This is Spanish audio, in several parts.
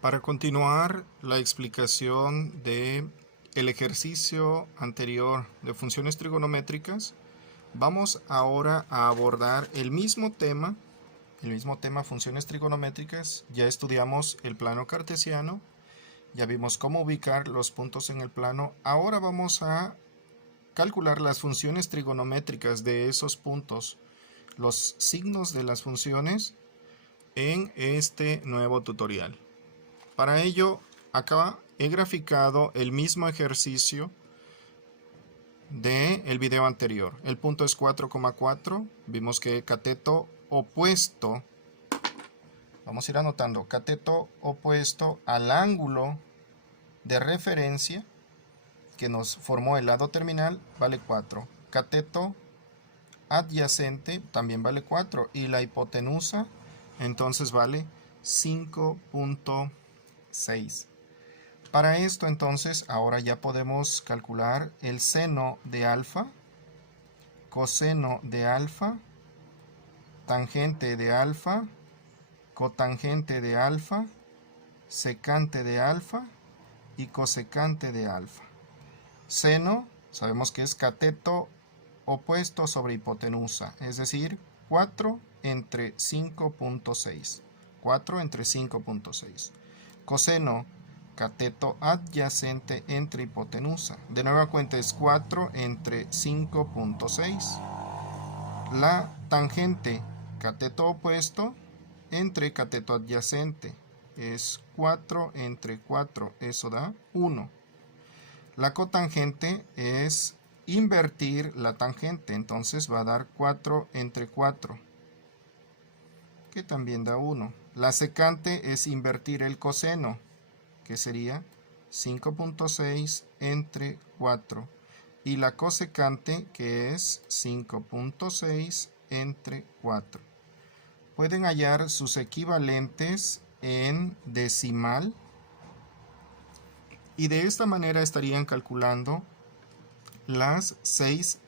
Para continuar la explicación de el ejercicio anterior de funciones trigonométricas, vamos ahora a abordar el mismo tema funciones trigonométricas. Ya estudiamos el plano cartesiano, ya vimos cómo ubicar los puntos en el plano. Ahora vamos a calcular las funciones trigonométricas de esos puntos, los signos de las funciones en este nuevo tutorial. Para ello, acá he graficado el mismo ejercicio del video anterior. El punto es 4,4. Vimos que cateto opuesto, vamos a ir anotando, cateto opuesto al ángulo de referencia que nos formó el lado terminal vale 4. Cateto adyacente también vale 4. Y la hipotenusa entonces vale 5.6. Para esto entonces ahora ya podemos calcular el seno de alfa, coseno de alfa, tangente de alfa, cotangente de alfa, secante de alfa y cosecante de alfa. Seno sabemos que es cateto opuesto sobre hipotenusa, es decir, 4 entre 5.6. 4 entre 5.6. Coseno, cateto adyacente entre hipotenusa. De nueva cuenta es 4 entre 5.6. La tangente, cateto opuesto entre cateto adyacente, es 4 entre 4, eso da 1. La cotangente es invertir la tangente, entonces va a dar 4 entre 4, que también da 1. La secante es invertir el coseno, que sería 5.6 entre 4. Y la cosecante, que es 5.6 entre 4. Pueden hallar sus equivalentes en decimal. Y de esta manera estarían calculando las 6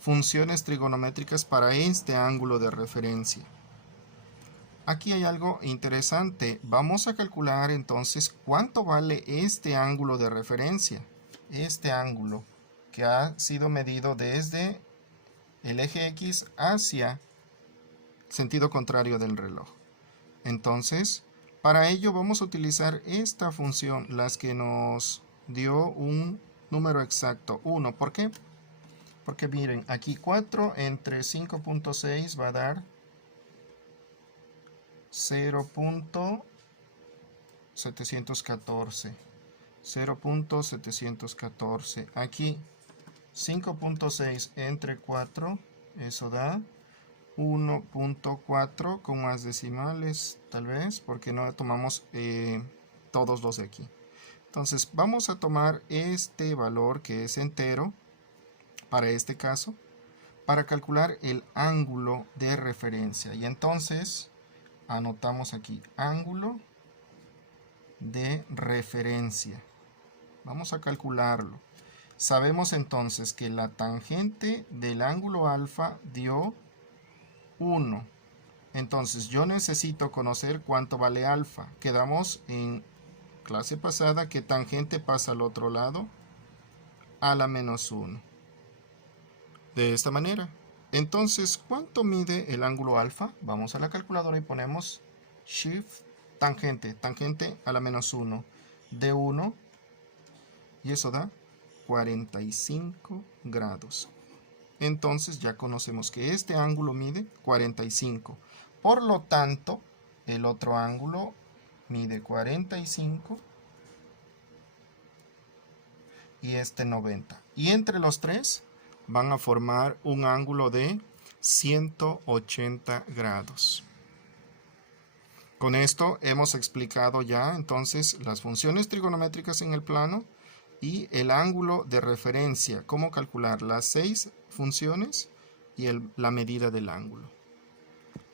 funciones trigonométricas para este ángulo de referencia. Aquí hay algo interesante. Vamos a calcular entonces cuánto vale este ángulo de referencia. Este ángulo que ha sido medido desde el eje X hacia sentido contrario del reloj. Entonces, para ello vamos a utilizar esta función, las que nos dio un número exacto, 1. ¿Por qué? Porque miren, aquí 4 entre 5.6 va a dar 0.714. 0.714. Aquí 5.6 entre 4, eso da 1.4 con más decimales, tal vez, porque no tomamos todos los de aquí. Entonces vamos a tomar este valor que es entero para este caso, para calcular el ángulo de referencia. Y entonces anotamos aquí ángulo de referencia. Vamos a calcularlo. Sabemos entonces que la tangente del ángulo alfa dio 1. Entonces yo necesito conocer cuánto vale alfa. Quedamos en clase pasada que tangente pasa al otro lado a la menos 1. De esta manera. Entonces, ¿cuánto mide el ángulo alfa? Vamos a la calculadora y ponemos shift tangente. Tangente a la menos 1 de 1. Y eso da 45 grados. Entonces ya conocemos que este ángulo mide 45. Por lo tanto, el otro ángulo mide 45 y este 90. Y entre los tres van a formar un ángulo de 180 grados. Con esto hemos explicado ya entonces las funciones trigonométricas en el plano y el ángulo de referencia, cómo calcular las 6 funciones y la medida del ángulo.